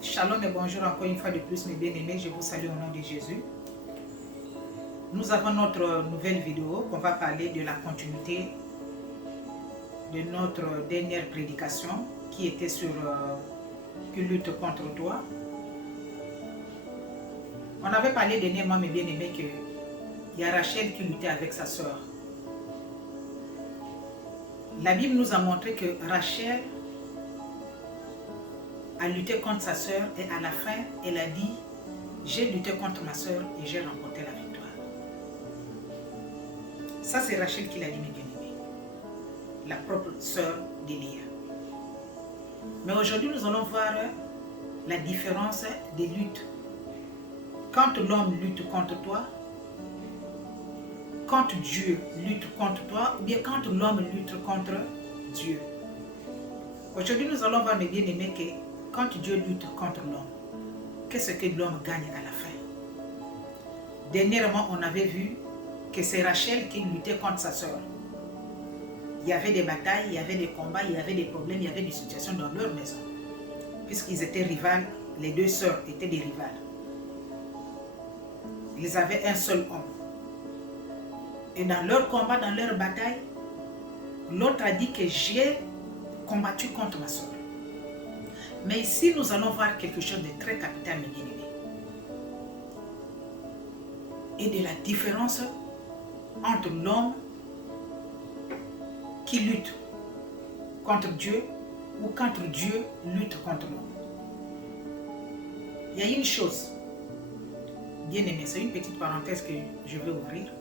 Shalom et bonjour encore une fois de plus mes bien-aimés, je vous salue au nom de Jésus. Nous avons notre nouvelle vidéo qu'on va parler de la continuité de notre dernière prédication qui était sur qui lutte contre toi. On avait parlé dernièrement mes bien-aimés qu'il y a Rachel qui luttait avec sa soeur. La Bible nous a montré que Rachel a lutté contre sa soeur et à la fin, elle a dit « J'ai lutté contre ma soeur et j'ai remporté la victoire. » Ça, c'est Rachel qui l'a dit, mes bien-aimés, la propre soeur d'Élia. Mais aujourd'hui, nous allons voir la différence des luttes. Quand l'homme lutte contre toi, quand Dieu lutte contre toi, ou bien quand l'homme lutte contre Dieu. Aujourd'hui, nous allons voir, mes bien-aimés, que quand Dieu lutte contre l'homme, qu'est-ce que l'homme gagne à la fin? Dernièrement, on avait vu que c'est Rachel qui luttait contre sa soeur. Il y avait des batailles, il y avait des combats, il y avait des problèmes, il y avait des situations dans leur maison. Puisqu'ils étaient rivales, les deux sœurs étaient des rivales. Ils avaient un seul homme. Et dans leur combat, dans leur bataille, l'autre a dit que j'ai combattu contre ma soeur. Mais ici, nous allons voir quelque chose de très capital, mes bien-aimés. Et de la différence entre l'homme qui lutte contre Dieu ou quand Dieu lutte contre l'homme. Il y a une chose, bien-aimé, c'est une petite parenthèse que je vais ouvrir.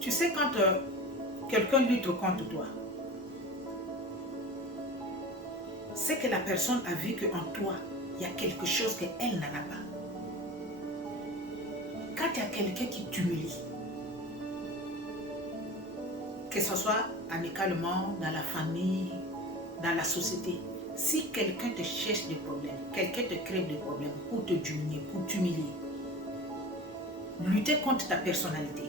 Tu sais, quand quelqu'un lutte contre toi, c'est que la personne a vu qu'en toi, il y a quelque chose qu'elle n'en a pas. Quand il y a quelqu'un qui t'humilie, que ce soit amicalement, dans la famille, dans la société, si quelqu'un te cherche des problèmes, quelqu'un te crée des problèmes pour te diminuer, pour t'humilier, lutter contre ta personnalité,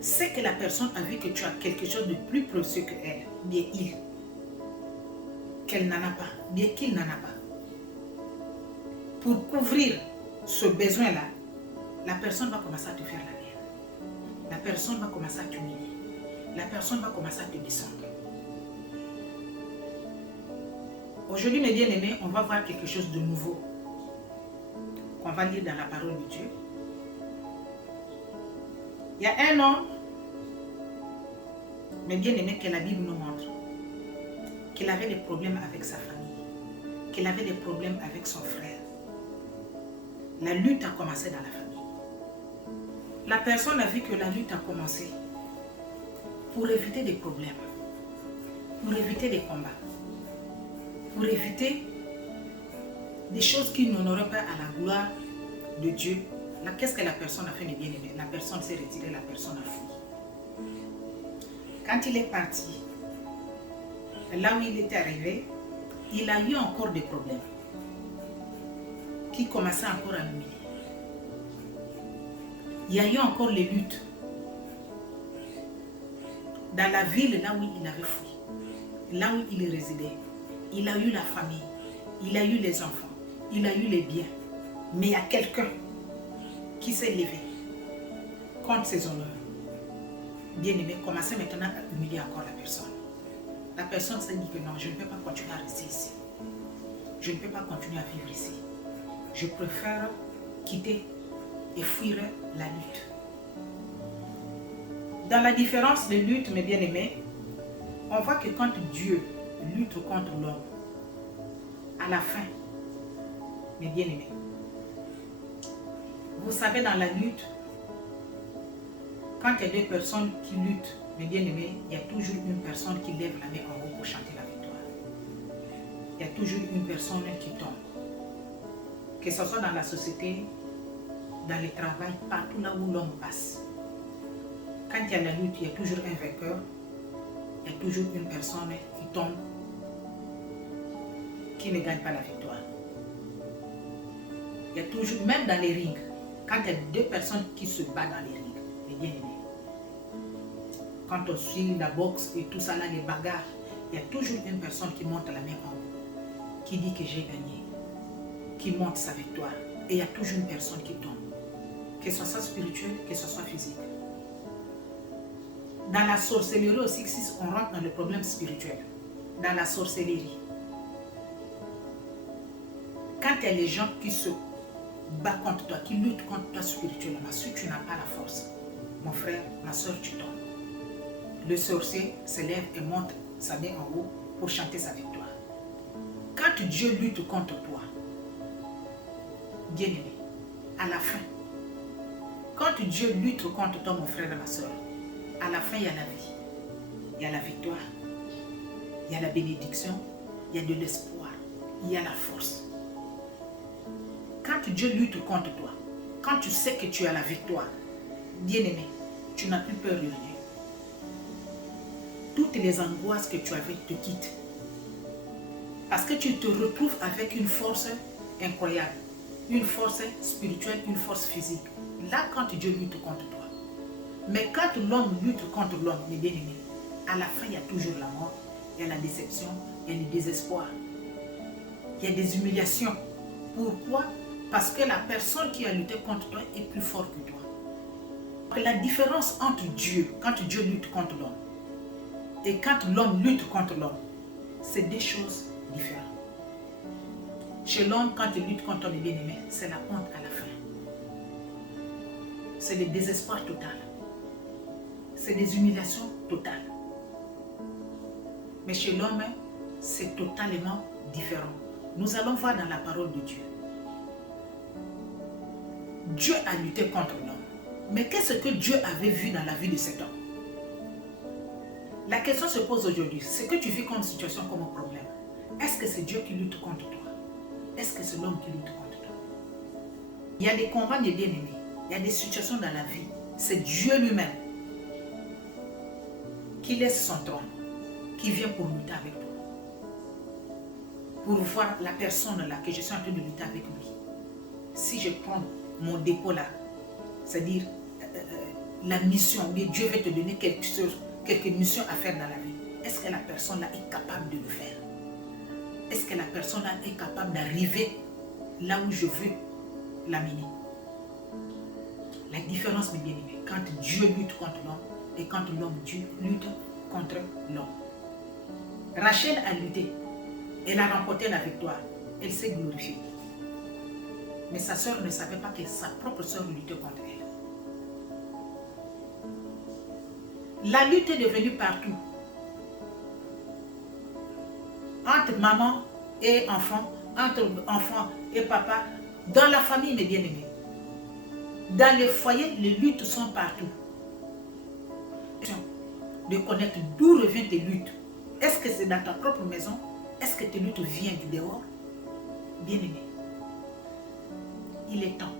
c'est que la personne a vu que tu as quelque chose de plus précieux qu'elle, bien il, qu'elle n'en a pas, bien qu'il n'en a pas. Pour couvrir ce besoin-là, la personne va commencer à te faire la guerre. La personne va commencer à t'humilier. La personne va commencer à te descendre. Aujourd'hui, mes bien-aimés, on va voir quelque chose de nouveau qu'on va lire dans la parole de Dieu. Il y a un homme, mes bien-aimés, que la Bible nous montre, qu'il avait des problèmes avec sa famille, qu'il avait des problèmes avec son frère. La lutte a commencé dans la famille. La personne a vu que la lutte a commencé pour éviter des problèmes, pour éviter des combats, pour éviter des choses qui n'honorent pas à la gloire de Dieu. Qu'est-ce que la personne a fait, mes bien-aimés? La personne s'est retirée, la personne a fui. Quand il est parti, là où il était arrivé, il a eu encore des problèmes qui commençaient encore à l'humilier. Il y a eu encore les luttes dans la ville là où il avait fui, là où il résidait. Il a eu la famille, il a eu les enfants, il a eu les biens. Mais il y a quelqu'un qui s'est levé contre ses honneurs. Bien-aimé, commencez maintenant à humilier encore la personne. La personne s'est dit que non, je ne peux pas continuer à rester ici. Je ne peux pas continuer à vivre ici. Je préfère quitter et fuir la lutte. Dans la différence de lutte, mes bien-aimés, on voit que quand Dieu lutte contre l'homme, à la fin, mes bien-aimés, vous savez, dans la lutte, quand il y a deux personnes qui luttent, mes bien-aimés, il y a toujours une personne qui lève la main en haut pour chanter la victoire. Il y a toujours une personne qui tombe. Que ce soit dans la société, dans le travail, partout là où l'homme passe. Quand il y a la lutte, il y a toujours un vainqueur. Il y a toujours une personne qui tombe, qui ne gagne pas la victoire. Il y a toujours, même dans les rings, quand il y a deux personnes qui se battent dans les rings, les bien-aimés, quand on suit la boxe et tout ça là, les bagarres, il y a toujours une personne qui monte la main en haut. qui dit que j'ai gagné, qui montre sa victoire. Et il y a toujours une personne qui tombe, que ce soit spirituel, que ce soit physique. Dans la sorcellerie aussi, si on rentre dans le problème spirituel, dans la sorcellerie, quand il y a les gens qui se battent contre toi, qui luttent contre toi spirituellement, si tu n'as pas la force, mon frère, ma soeur, tu tombes. Le sorcier se lève et monte sa main en haut pour chanter sa victoire. Quand Dieu lutte contre toi, bien-aimé, à la fin, quand Dieu lutte contre toi, mon frère et ma soeur, à la fin, il y a la vie, il y a la victoire, il y a la bénédiction, il y a de l'espoir, il y a la force. Quand Dieu lutte contre toi, quand tu sais que tu as la victoire, bien-aimé, tu n'as plus peur de rien. Toutes les angoisses que tu avais te quittent. Parce que tu te retrouves avec une force incroyable, une force spirituelle, une force physique. Là, quand Dieu lutte contre toi. Mais quand l'homme lutte contre l'homme, mes bien-aimés, à la fin, il y a toujours la mort, il y a la déception, il y a le désespoir. Il y a des humiliations. Pourquoi? Parce que la personne qui a lutté contre toi est plus forte que toi. La différence entre Dieu, quand Dieu lutte contre l'homme, et quand l'homme lutte contre l'homme, c'est deux choses différentes. Chez l'homme, quand il lutte contre les bien-aimés, c'est la honte à la fin. C'est le désespoir total. C'est des humiliations totales. Mais chez l'homme, c'est totalement différent. Nous allons voir dans la parole de Dieu. Dieu a lutté contre l'homme. Mais qu'est-ce que Dieu avait vu dans la vie de cet homme? La question se pose aujourd'hui. Ce que tu vis comme situation, comme problème, est-ce que c'est Dieu qui lutte contre toi? Est-ce que c'est l'homme qui lutte contre toi? Il y a des combats des bien-aimés. Il y a des situations dans la vie. C'est Dieu lui-même qui laisse son trône, qui vient pour lutter avec toi. Pour voir la personne là que je suis en train de lutter avec lui. Si je prends mon dépôt là, c'est-à-dire la mission, mais Dieu veut te donner quelques missions à faire dans la vie. Est-ce que la personne là est capable de le faire? Est-ce que la personne là est capable d'arriver là où je veux l'amener? La différence, mes bien-aimés, quand Dieu lutte contre l'homme et quand l'homme lutte contre l'homme. Rachel a lutté. Elle a remporté la victoire. Elle s'est glorifiée. Mais sa soeur ne savait pas que sa propre soeur luttait contre elle. La lutte est devenue partout. Entre maman et enfant, entre enfant et papa, dans la famille, mes bien-aimés. Dans les foyers, les luttes sont partout. De connaître d'où reviennent tes luttes. Est-ce que c'est dans ta propre maison? Est-ce que tes luttes viennent du dehors? Bien-aimé, il est temps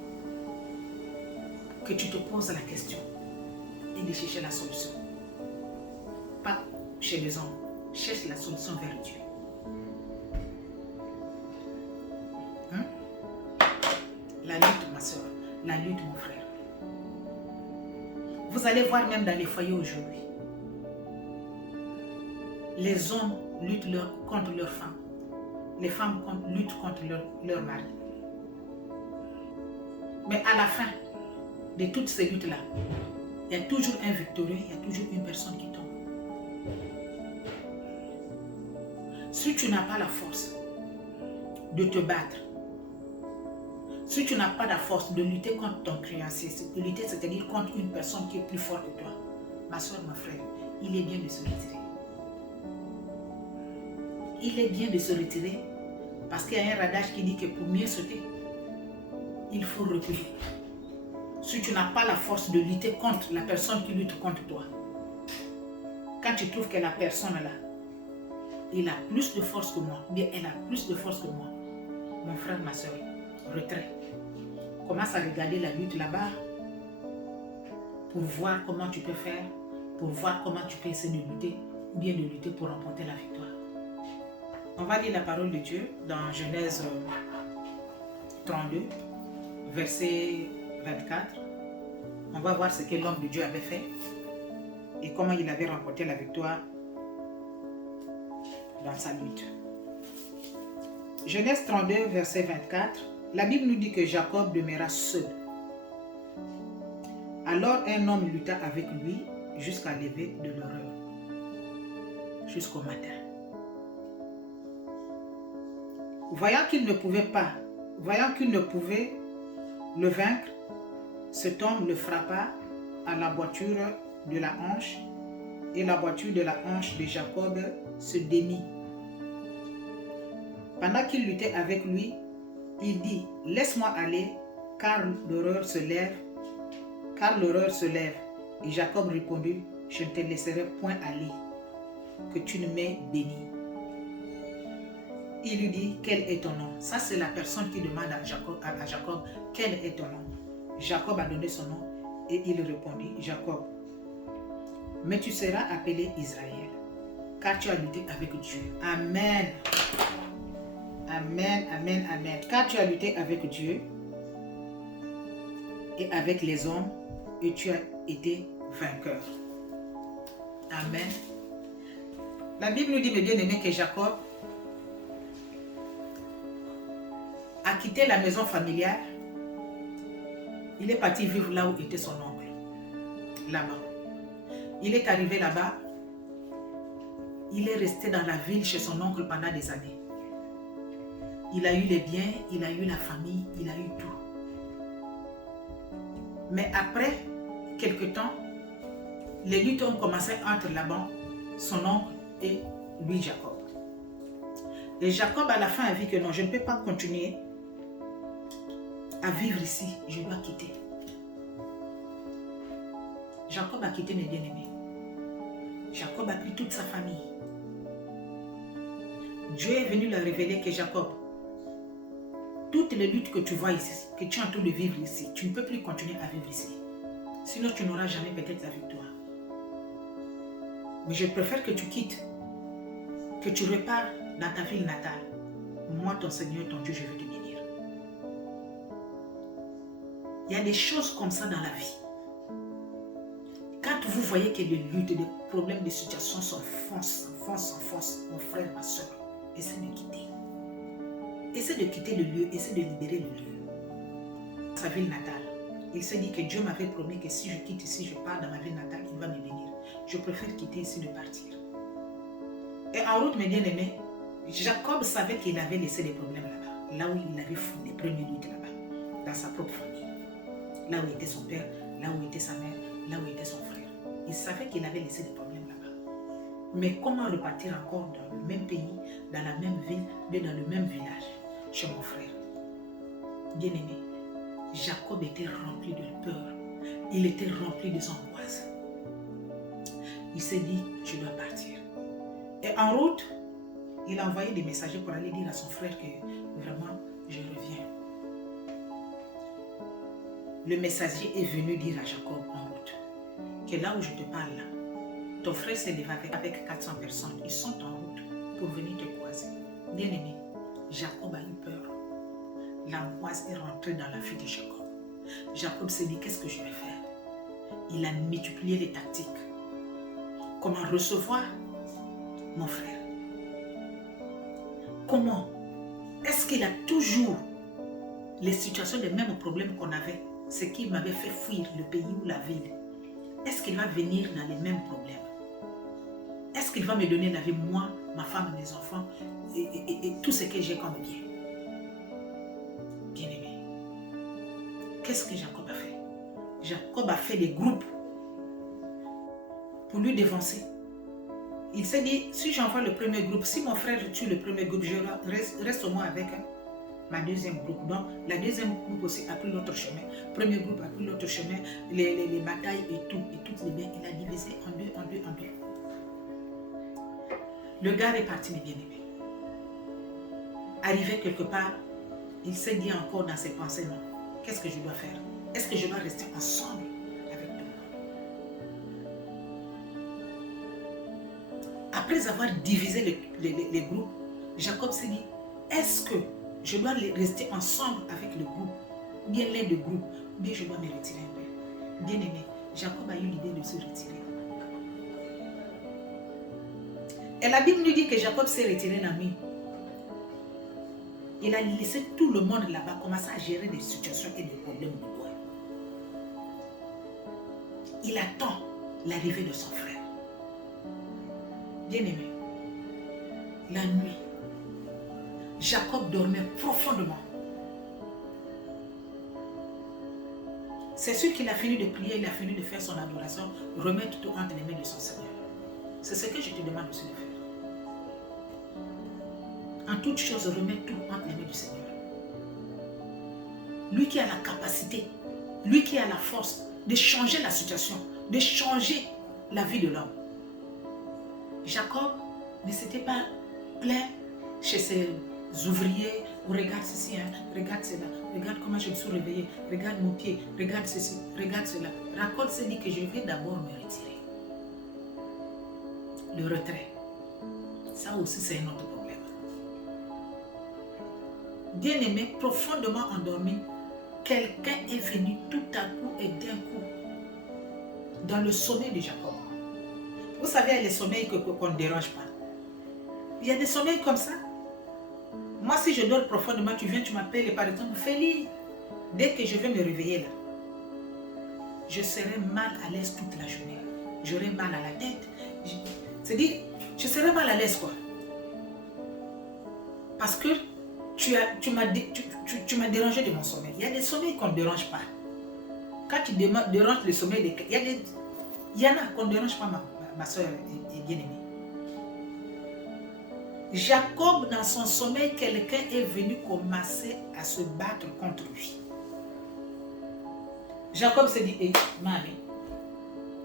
que tu te poses la question et de chercher la solution. Pas chez les hommes, cherche la solution vers Dieu. La lutte, ma soeur, la lutte, mon frère. Vous allez voir même dans les foyers aujourd'hui. Les hommes luttent contre leurs femmes. Les femmes luttent contre leur mari. Mais à la fin de toutes ces luttes-là, il y a toujours un victorieux, il y a toujours une personne qui tombe. Si tu n'as pas la force de te battre, si tu n'as pas la force de lutter contre ton créancier, de lutter, c'est-à-dire contre une personne qui est plus forte que toi, ma soeur, ma frère, il est bien de se retirer. Il est bien de se retirer parce qu'il y a un adage qui dit que pour mieux sauter, il faut reculer. Si tu n'as pas la force de lutter contre la personne qui lutte contre toi, quand tu trouves que la personne là, il a plus de force que moi, bien elle a plus de force que moi, mon frère, ma soeur, retrait. Commence à regarder la lutte là-bas pour voir comment tu peux faire, pour voir comment tu peux essayer de lutter, ou bien de lutter pour remporter la victoire. On va lire la parole de Dieu dans Genèse 32, verset 24. On va voir ce que l'homme de Dieu avait fait et comment il avait remporté la victoire dans sa lutte. Genèse 32, verset 24, la Bible nous dit que Jacob demeura seul. Alors un homme lutta avec lui jusqu'à lever de l'horreur, jusqu'au matin. Voyant qu'il ne pouvait le vaincre, cet homme le frappa à la boiture de la hanche, et la boiture de la hanche de Jacob se démit. Pendant qu'il luttait avec lui, il dit, « Laisse-moi aller, car l'horreur se lève. » Et Jacob répondit, « Je ne te laisserai point aller, que tu ne m'aies béni. » Il lui dit, « Quel est ton nom ?» Ça, c'est la personne qui demande à Jacob, « Quel est ton nom ?» Jacob a donné son nom et il répondit, « Jacob. Mais tu seras appelé Israël, car tu as lutté avec Dieu. » Amen. Amen, amen, amen. Car tu as lutté avec Dieu et avec les hommes, et tu as été vainqueur. Amen. La Bible nous dit, mes bien-aimés, que Jacob a quitté la maison familiale. Il est parti vivre là où était son oncle. Là-bas. Il est arrivé là-bas. Il est resté dans la ville chez son oncle pendant des années. Il a eu les biens, il a eu la famille, il a eu tout. Mais après quelque temps, les luttes ont commencé entre Laban, son oncle, et lui, Jacob. Et Jacob, à la fin, a vu que non, je ne peux pas continuer à vivre ici, je dois quitter. Jacob a quitté mes bien-aimés. Jacob a pris toute sa famille. Dieu est venu leur révéler que Jacob, toutes les luttes que tu vois ici, que tu es en train de vivre ici, tu ne peux plus continuer à vivre ici. Sinon, tu n'auras jamais peut-être la victoire. Mais je préfère que tu quittes, que tu repars dans ta ville natale. Moi, ton Seigneur, ton Dieu, je veux te bénir. Il y a des choses comme ça dans la vie. Quand vous voyez que les luttes, des problèmes, des situations s'enfoncent, mon frère, ma soeur, essaie de quitter. Essaie de quitter le lieu, essaie de libérer le lieu. Sa ville natale. Il s'est dit que Dieu m'avait promis que si je quitte ici, je pars dans ma ville natale, il va me bénir. Je préfère quitter ici de partir. Et en route, mes bien-aimés, Jacob savait qu'il avait laissé des problèmes là-bas. Là où il avait fou les premières luttes là-bas. Dans sa propre famille. Là où était son père, là où était sa mère, là où était son frère. Il savait qu'il avait laissé des problèmes là-bas. Mais comment repartir encore dans le même pays, dans la même ville, mais dans le même village, chez mon frère? Bien-aimé, Jacob était rempli de peur. Il était rempli de angoisse. Il s'est dit, je dois partir. Et en route, il a envoyé des messagers pour aller dire à son frère que vraiment, je reviens. Le messager est venu dire à Jacob en route que là où je te parle, là, ton frère s'est levé avec 400 personnes. Ils sont en route pour venir te croiser. Bien-aimé, Jacob a eu peur. L'angoisse est rentrée dans la vie de Jacob. Jacob s'est dit, qu'est-ce que je vais faire? Il a multiplié les tactiques. Comment recevoir mon frère? Comment? Est-ce qu'il a toujours les situations, les mêmes problèmes qu'on avait? Ce qui m'avait fait fuir le pays ou la ville. Est-ce qu'il va venir dans les mêmes problèmes? Est-ce qu'il va me donner la vie, moi, ma femme, mes enfants et tout ce que j'ai comme bien? Bien-aimé, qu'est-ce que Jacob a fait? Jacob a fait des groupes pour lui dévancer. Il s'est dit, si j'envoie le premier groupe, si mon frère tue le premier groupe, je reste au moins avec ma deuxième groupe. Donc, la deuxième groupe aussi a pris l'autre chemin. Le premier groupe a pris l'autre chemin. Les batailles et tout, et toutes les biens, il a divisé en deux. Le gars est parti, mes bien-aimés. Arrivé quelque part, il s'est dit encore dans ses pensées, non, qu'est-ce que je dois faire? Est-ce que je dois rester ensemble avec tout le monde? Après avoir divisé les groupes, Jacob s'est dit, est-ce que je dois rester ensemble avec le groupe, ou bien les deux groupes, ou bien je dois me retirer un peu? Bien aimé, Jacob a eu l'idée de se retirer. Et la Bible nous dit que Jacob s'est retiré la nuit. Il a laissé tout le monde là-bas commencer à gérer des situations et des problèmes de toi. Il attend l'arrivée de son frère. Bien-aimé, la nuit, Jacob dormait profondément. C'est sûr qu'il a fini de prier, il a fini de faire son adoration, remettre tout entre les mains de son Seigneur. C'est ce que je te demande aussi de faire. En toute chose, remettre tout entre les mains du Seigneur. Lui qui a la capacité, lui qui a la force de changer la situation, de changer la vie de l'homme. Jacob ne s'était pas plaint chez ses ouvriers. Regarde ceci, hein, regarde cela, regarde comment je me suis réveillé, regarde mon pied, regarde ceci, regarde cela. Jacob s'est dit que je vais d'abord me retirer. Le retrait, ça aussi c'est un autre problème. Bien-aimé, profondément endormi, quelqu'un est venu tout à coup et d'un coup dans le sommeil de Jacob. Vous savez, il y a les sommeils qu'on ne dérange pas. Il y a des sommeils comme ça. Moi, si je dors profondément, tu viens, tu m'appelles et par exemple, Félix, dès que je vais me réveiller là, je serai mal à l'aise toute la journée. J'aurai mal à la tête. C'est-à-dire, je serai mal à l'aise quoi. Parce que tu m'as dérangé de mon sommeil. Il y a des sommeils qu'on ne dérange pas. Quand tu déranges le sommeil, il y en a qu'on ne dérange pas, ma soeur est bien-aimée. Jacob, dans son sommeil, quelqu'un est venu commencer à se battre contre lui. Jacob s'est dit, Marie,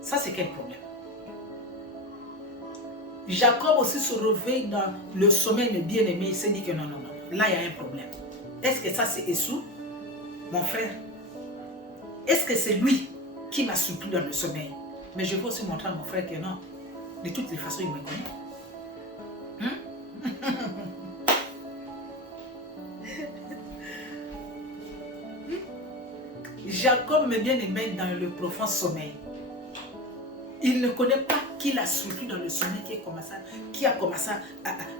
ça c'est quel problème? Jacob aussi se réveille dans le sommeil de bien-aimé, il s'est dit que non, là il y a un problème. Est-ce que ça c'est Esau, mon frère? Est-ce que c'est lui qui m'a surpris dans le sommeil? Mais je veux aussi montrer à mon frère que non, de toutes les façons il me connaît. Jacob me bien-aimé dans le profond sommeil. Il ne connaît pas qui l'a surpris dans le sommeil, qui a commencé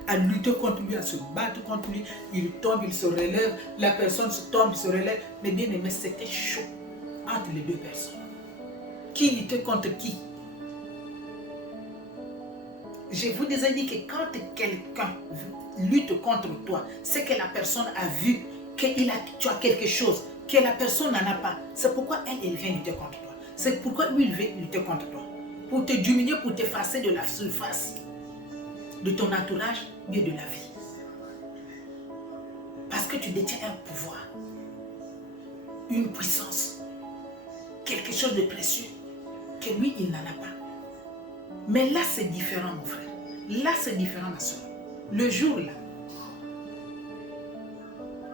à lutter contre lui, à se battre contre lui. Il tombe, il se relève, la personne se tombe, se relève. Mais bien aimé, c'était chaud entre les deux personnes. Qui luttait contre qui? Je vous ai dit que quand quelqu'un lutte contre toi, c'est que la personne a vu que tu as quelque chose, que la personne n'en a pas. C'est pourquoi elle vient lutter contre toi. C'est pourquoi lui, il vient lutter contre toi. Pour te diminuer, pour t'effacer de la surface de ton entourage, bien de la vie. Parce que tu détiens un pouvoir, une puissance, quelque chose de précieux, que lui, il n'en a pas. Mais là, c'est différent, mon frère. Là, c'est différent, ma soeur. Le jour, là,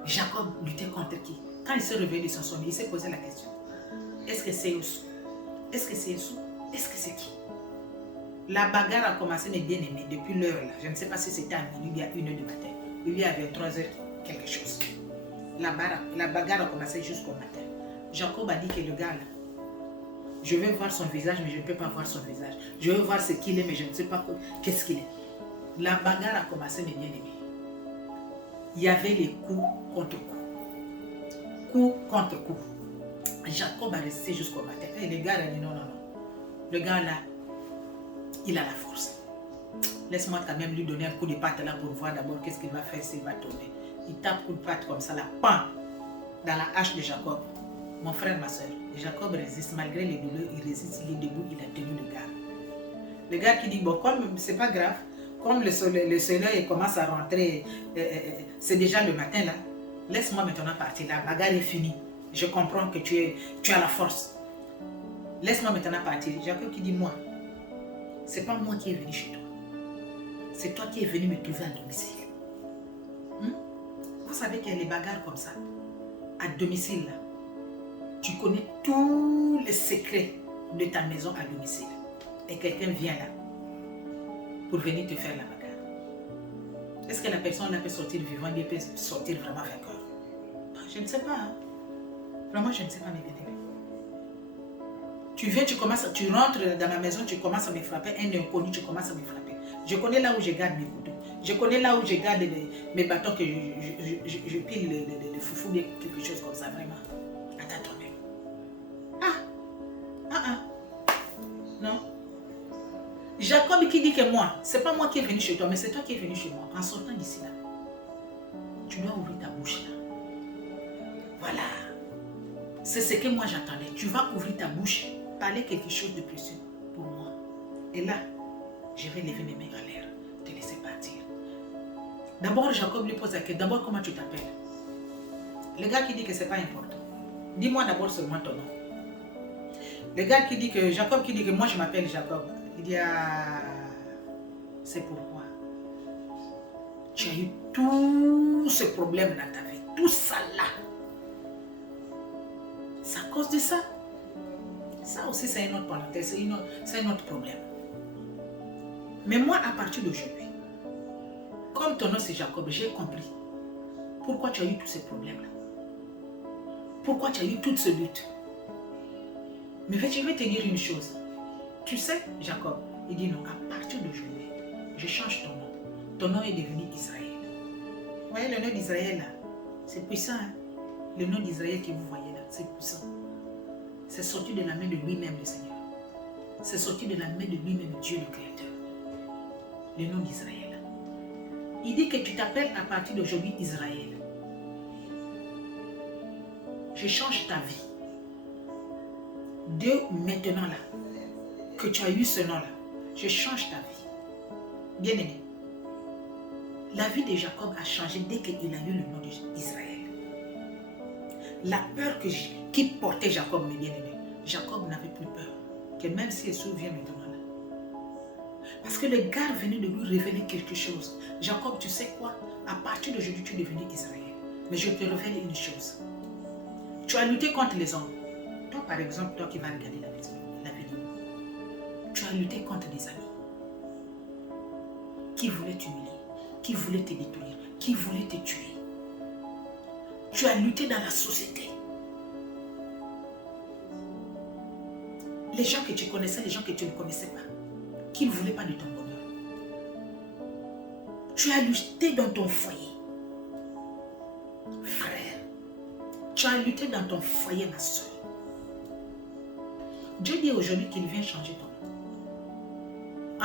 Jacob luttait contre qui? Quand il s'est réveillé de son sommeil, il s'est posé la question. Est-ce que c'est Esau? Est-ce que c'est Esau? Est-ce que c'est qui? La bagarre a commencé, mes bien-aimés, depuis l'heure là. Je ne sais pas si c'était à minuit, il y a 1h du matin. Il y avait 3h quelque chose. La bagarre a commencé jusqu'au matin. Jacob a dit que le gars là, je vais voir son visage, mais je ne peux pas voir son visage. Je veux voir ce qu'il est, mais je ne sais pas qu'est-ce qu'il est. La bagarre a commencé, mes bien-aimés. Il y avait les coups contre coups. Coup contre coup. Jacob a resté jusqu'au matin. Et le gars a dit non. Le gars là, il a la force. Laisse-moi quand même lui donner un coup de patte là pour voir d'abord qu'est-ce qu'il va faire s'il va tourner. Il tape coup de patte comme ça là, pan, dans la hache de Jacob. Mon frère, ma soeur, Jacob résiste malgré les douleurs, il résiste, il est debout, il a tenu le gars. Le gars qui dit, bon, comme c'est pas grave, comme le soleil commence à rentrer, c'est déjà le matin là, laisse-moi maintenant partir, la bagarre est finie. Je comprends que tu as la force. Laisse-moi maintenant partir. Jacob qui dit, moi, c'est pas moi qui est venu chez toi. C'est toi qui es venu me trouver à domicile. Vous savez qu'il y a les bagarres comme ça, à domicile là. Tu connais tous les secrets de ta maison à domicile. Et quelqu'un vient là pour venir te faire la bagarre. Est-ce que la personne là peut sortir vivant, elle peut sortir vraiment vainqueur? Je ne sais pas. Hein? Vraiment, je ne sais pas, mes bien-aimés. Tu viens, tu rentres dans ma maison, tu commences à me frapper. Un inconnu, tu commences à me frapper. Je connais là où je garde mes couteaux. Je connais là où je garde mes bâtons que je pile les foufous, bien quelque chose comme ça, vraiment. Attends toi-même. Non. Jacob qui dit que moi, c'est pas moi qui est venu chez toi, mais c'est toi qui es venu chez moi. En sortant d'ici là, tu dois ouvrir ta bouche là. Voilà. C'est ce que moi j'attendais. Tu vas ouvrir ta bouche, parler quelque chose de précieux pour moi. Et là, je vais lever mes mains en l'air, te laisser partir. D'abord, Jacob lui pose la question. D'abord, comment tu t'appelles? Le gars qui dit que c'est pas important. Dis-moi d'abord seulement ton nom. Le gars qui dit que, Jacob qui dit que moi je m'appelle Jacob. Il dit, ah, c'est pourquoi tu as eu tous ces problèmes dans ta vie. Tout ça là. C'est à cause de ça. Ça aussi, c'est une autre parenthèse, c'est un autre problème. Mais moi, à partir d'aujourd'hui, comme ton nom c'est Jacob, j'ai compris pourquoi tu as eu tous ces problèmes-là. Pourquoi tu as eu toutes ces luttes. Mais je vais te dire une chose. Tu sais, Jacob, il dit non, à partir d'aujourd'hui, je change ton nom. Ton nom est devenu Israël. Vous voyez le nom d'Israël là? C'est puissant, hein? Le nom d'Israël que vous voyez là, c'est puissant. C'est sorti de la main de lui-même, le Seigneur. C'est sorti de la main de lui-même, Dieu le Créateur. Le nom d'Israël. Il dit que tu t'appelles à partir d'aujourd'hui Israël. Je change ta vie. De maintenant là, que tu as eu ce nom là, je change ta vie. Bien-aimé, la vie de Jacob a changé dès qu'il a eu le nom d'Israël. La peur qui portait Jacob, mes bien-aimés, Jacob n'avait plus peur. Que même si Esau vient maintenant là. Parce que le gars venait de lui révéler quelque chose. Jacob, tu sais quoi? À partir d'aujourd'hui, tu es devenu Israël. Mais je te révèle une chose. Tu as lutté contre les hommes. Toi, par exemple, toi qui vas regarder la vidéo, tu as lutté contre des amis qui voulaient t'humilier, qui voulaient te détruire, qui voulaient te tuer. Tu as lutté dans la société. Les gens que tu connaissais, les gens que tu ne connaissais pas, qui ne voulaient pas de ton bonheur. Tu as lutté dans ton foyer. Frère, tu as lutté dans ton foyer, ma soeur. Dieu dit aujourd'hui qu'il vient changer ton nom.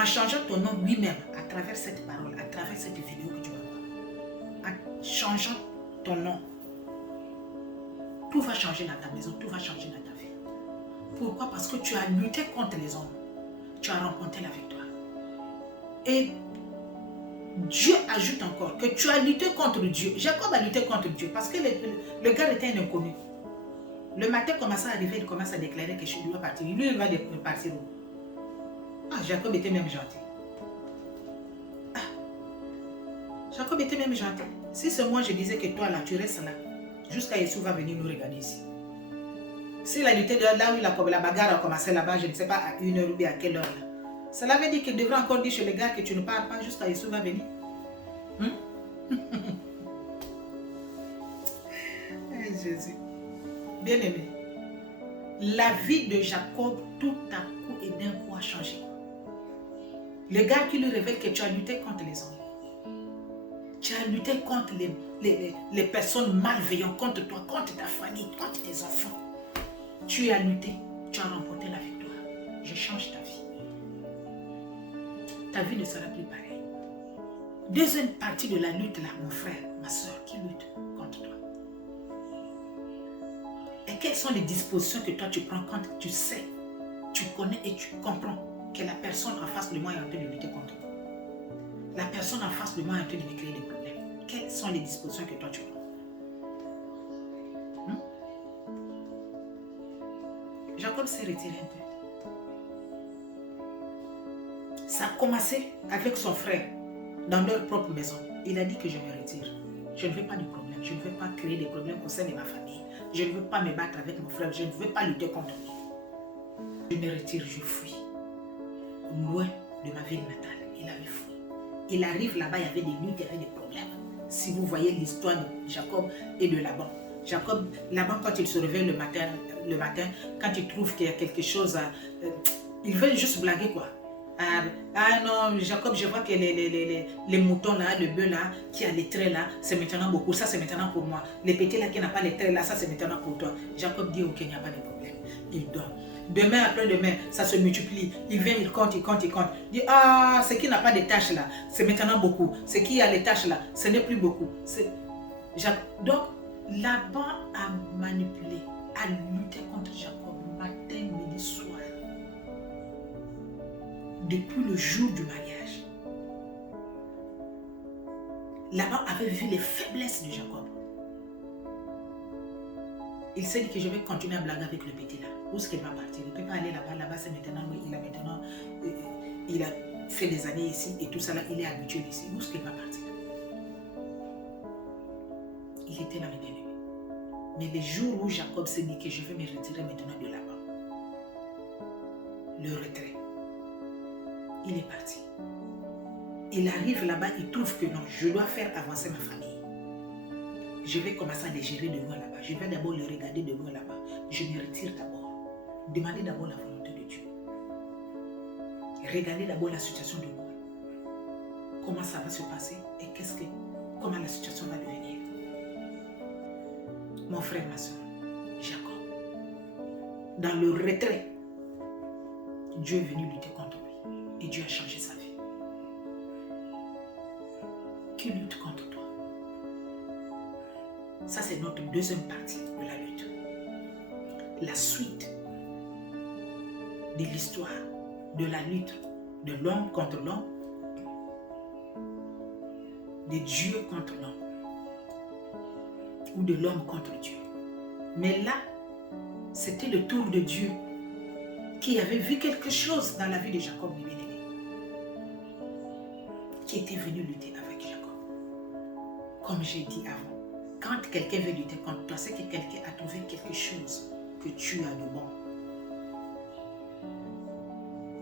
En changeant ton nom lui-même, à travers cette parole, à travers cette vidéo que tu vas voir, en changeant ton nom, tout va changer dans ta maison, tout va changer dans ta vie. Pourquoi? Parce que tu as lutté contre les hommes. Tu as remporté la victoire. Et Dieu ajoute encore que tu as lutté contre Dieu. Jacob a lutté contre Dieu parce que le gars était un inconnu. Le matin commence à arriver, il commence à déclarer que je dois partir. Lui, il va partir où? Ah, Jacob était même gentil. Ah, Jacob était même gentil. Si c'est moi, je disais que toi, là, tu restes là. Jusqu'à Yeshua va venir nous regarder ici. S'il a lutté de là où la bagarre a commencé là-bas, je ne sais pas à 1h ou bien à quelle heure là. Cela veut dire qu'il devrait encore dire chez les gars que tu ne parles pas jusqu'à Yeshua va venir. Jésus. Bien-aimé, la vie de Jacob tout à coup et d'un coup a changé. Le gars qui lui révèle que tu as lutté contre les hommes. Tu as lutté contre les personnes malveillantes, contre toi, contre ta famille, contre tes enfants. Tu as lutté, tu as remporté la victoire. Je change ta vie. Ta vie ne sera plus pareille. Deuxième partie de la lutte là, mon frère, ma soeur, qui lutte contre toi. Et quelles sont les dispositions que toi tu prends quand tu sais, tu connais et tu comprends que la personne en face de moi est en train de lutter contre toi. La personne en face de moi est en train de me créer des problèmes. Quelles sont les dispositions que toi tu prends? Jacob s'est retiré un peu. Ça a commencé avec son frère dans leur propre maison. Il a dit que je me retire. Je ne veux pas de problème. Je ne veux pas créer des problèmes au sein de ma famille. Je ne veux pas me battre avec mon frère. Je ne veux pas lutter contre lui. Je me retire, je fuis. Loin de ma ville natale. Il avait fui. Il arrive là-bas, il y avait des luttes, il y avait des problèmes. Si vous voyez l'histoire de Jacob et de Laban. Jacob, Laban, quand il se réveille le matin, quand il trouve qu'il y a quelque chose, il veut juste blaguer quoi. Ah non, Jacob, je vois que les moutons là, le bœuf là, qui a les traits là, c'est maintenant beaucoup. Ça, c'est maintenant pour moi. Les petits là qui n'ont pas les traits là, ça, c'est maintenant pour toi. Jacob dit, ok, il n'y a pas de problème. Il donne. Demain après demain, ça se multiplie. Il vient, il compte, il compte, il compte. Il dit, ah, ce qui n'a pas de tâches là, c'est maintenant beaucoup. Ce qui a les tâches là, ce n'est plus beaucoup. Donc, Laban a manipulé, a lutté contre Jacob matin, midi, soir. Depuis le jour du mariage. Laban avait vu les faiblesses de Jacob. Il s'est dit que je vais continuer à blaguer avec le petit là. Où est-ce qu'il va partir? Il ne peut pas aller là-bas. Là-bas, c'est maintenant, il a fait des années ici et tout ça là, il est habitué ici. Où est-ce qu'il va partir? Il était là, mes bien-aimés. Mais le jour où Jacob s'est dit que je vais me retirer maintenant de là-bas, le retrait, il est parti. Il arrive là-bas, il trouve que non, je dois faire avancer ma famille. Je vais commencer à les gérer de loin là-bas. Je vais d'abord les regarder de loin là-bas. Je me retire d'abord. Demandez d'abord la volonté de Dieu. Regardez d'abord la situation de loin. Comment ça va se passer et comment la situation va devenir. Mon frère, ma soeur, Jacob, dans le retrait, Dieu est venu lutter contre lui et Dieu a changé sa vie. Qui lutte contre toi? Ça, c'est notre deuxième partie de la lutte. La suite de l'histoire de la lutte de l'homme contre l'homme, de Dieu contre l'homme, ou de l'homme contre Dieu. Mais là, c'était le tour de Dieu qui avait vu quelque chose dans la vie de Jacob, le bien-aimé, qui était venu lutter avec Jacob. Comme j'ai dit avant, quand quelqu'un veut lutter contre toi, c'est que quelqu'un a trouvé quelque chose que tu as de bon.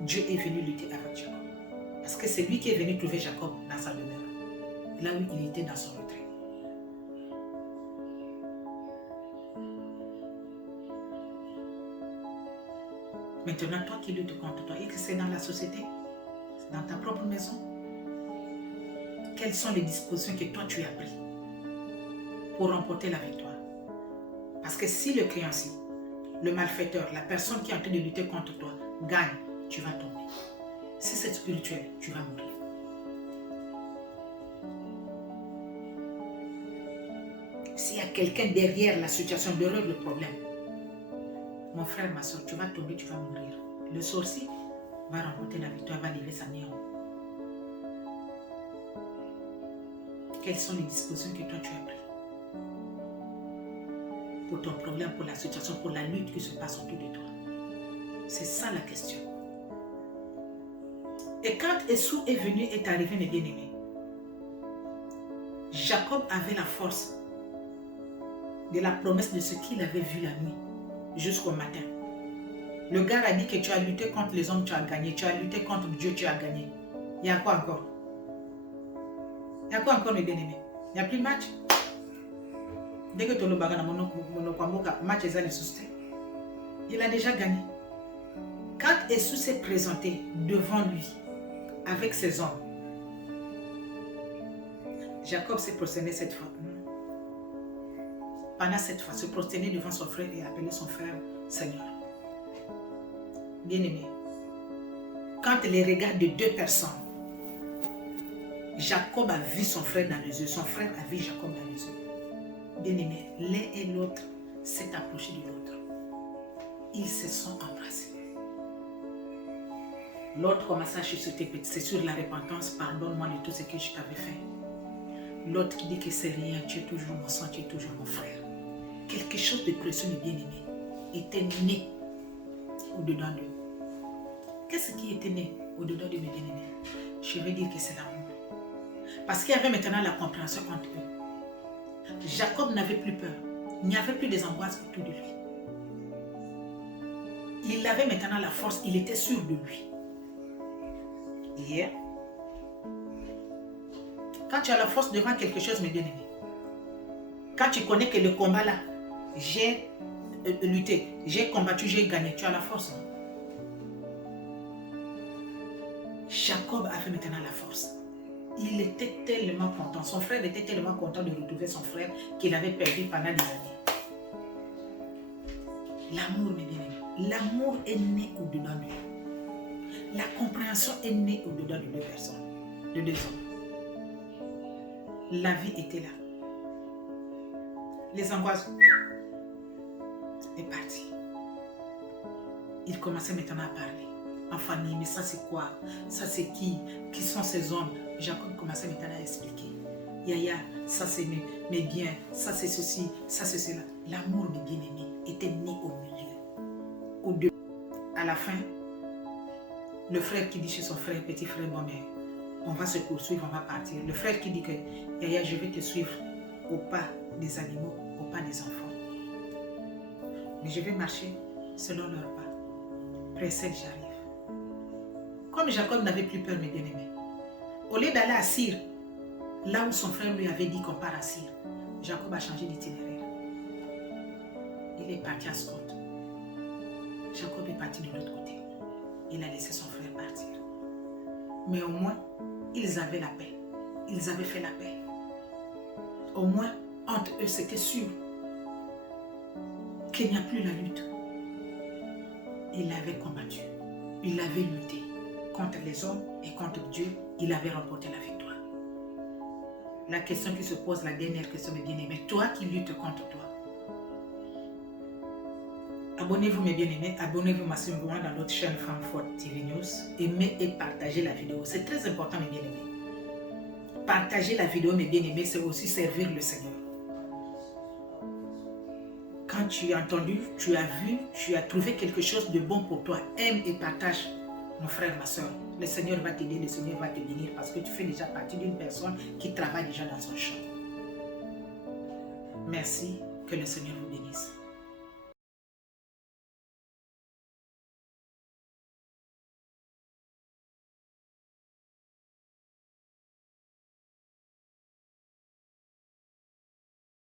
Dieu est venu lutter avec Jacob. Parce que c'est lui qui est venu trouver Jacob dans sa demeure. Là où il était dans son retrait. Maintenant, toi qui luttes contre toi, et que c'est dans la société, dans ta propre maison, quelles sont les dispositions que toi tu as prises pour remporter la victoire? Parce que si le créancier, le malfaiteur, la personne qui est en train de lutter contre toi, gagne, tu vas tomber. Si c'est spirituel, tu vas mourir. S'il y a quelqu'un derrière la situation, derrière le problème, mon frère, ma soeur, tu vas tomber, tu vas mourir. Le sorcier va remporter la victoire, va lever sa main en haut. Quelles sont les dispositions que toi tu as prises pour ton problème, pour la situation, pour la lutte qui se passe autour de toi? C'est ça la question. Et quand Esau est venu, est arrivé, mes bien-aimés, Jacob avait la force de la promesse de ce qu'il avait vu la nuit jusqu'au matin. Le gars a dit que tu as lutté contre les hommes, tu as gagné. Tu as lutté contre Dieu, tu as gagné. Il y a quoi encore? Il y a quoi encore, mes bien-aimés? Il n'y a plus de match. Dès que tu as le bagage dans match il a déjà gagné. Quand Esau s'est présenté devant lui avec ses hommes, Jacob s'est prosterné cette fois. Pendant cette fois, se prosterner devant son frère et appeler son frère Seigneur. Bien-aimé, quand les regards de deux personnes, Jacob a vu son frère dans les yeux, son frère a vu Jacob dans les yeux. Bien-aimé, l'un et l'autre s'est approché de l'autre. Ils se sont embrassés. L'autre commença à chuchoter, c'est sur la repentance, pardonne-moi de tout ce que je t'avais fait. L'autre qui dit que c'est rien, tu es toujours mon sang, tu es toujours mon frère. Quelque chose de précieux, mes bien-aimés, était né au-dedans d'eux. Qu'est-ce qui était né au-dedans de mes bien-aimés? Je vais dire que c'est l'amour. Parce qu'il y avait maintenant la compréhension entre eux. Jacob n'avait plus peur. Il n'y avait plus des angoisses autour de lui. Il avait maintenant la force, il était sûr de lui. Hier, quand tu as la force devant quelque chose, mes bien-aimés, quand tu connais que le combat là, j'ai lutté, j'ai combattu, j'ai gagné, tu as la force. Hein? Jacob avait maintenant la force. Il était tellement content. Son frère était tellement content de retrouver son frère qu'il avait perdu pendant des années. L'amour, mes bien-aimés, l'amour est né au-dedans de nous. La compréhension est née au-dedans de deux personnes, de deux hommes. La vie était là. Les angoisses est parti. Il commençait maintenant à parler. En famille, mais ça c'est quoi? Ça c'est qui? Qui sont ces hommes? Jacob commençait maintenant à expliquer. Yaya, ça c'est mes biens, ça c'est ceci, ça c'est cela. L'amour, mes bien-aimés, était né au milieu. Au-delà. À la fin, le frère qui dit chez son frère, petit frère, bon mais on va se poursuivre, on va partir. Le frère qui dit que Yaya, je vais te suivre au pas des animaux, au pas des enfants. Mais je vais marcher selon leur pas. Précède, j'arrive. Comme Jacob n'avait plus peur, mes bien-aimés, au lieu d'aller à Syr, là où son frère lui avait dit qu'on part à Syr, Jacob a changé d'itinéraire. Il est parti à Scott. Jacob est parti de l'autre côté. Il a laissé son frère partir. Mais au moins, ils avaient la paix. Ils avaient fait la paix. Au moins, entre eux, c'était sûr qu'il n'y a plus la lutte. Il avait combattu. Il avait lutté contre les hommes et contre Dieu. Il avait remporté la victoire. La question qui se pose, la dernière question, mes bien-aimés, toi qui luttes contre toi. Abonnez-vous, mes bien-aimés, abonnez-vous massivement dans notre chaîne Femme Forte TV News. Aimez et partagez la vidéo. C'est très important, mes bien-aimés. Partager la vidéo, mes bien-aimés, c'est aussi servir le Seigneur. Quand tu as entendu, tu as vu, tu as trouvé quelque chose de bon pour toi, aime et partage, mon frère, ma soeur. Le Seigneur va t'aider, le Seigneur va te bénir parce que tu fais déjà partie d'une personne qui travaille déjà dans son champ. Merci, que le Seigneur vous bénisse.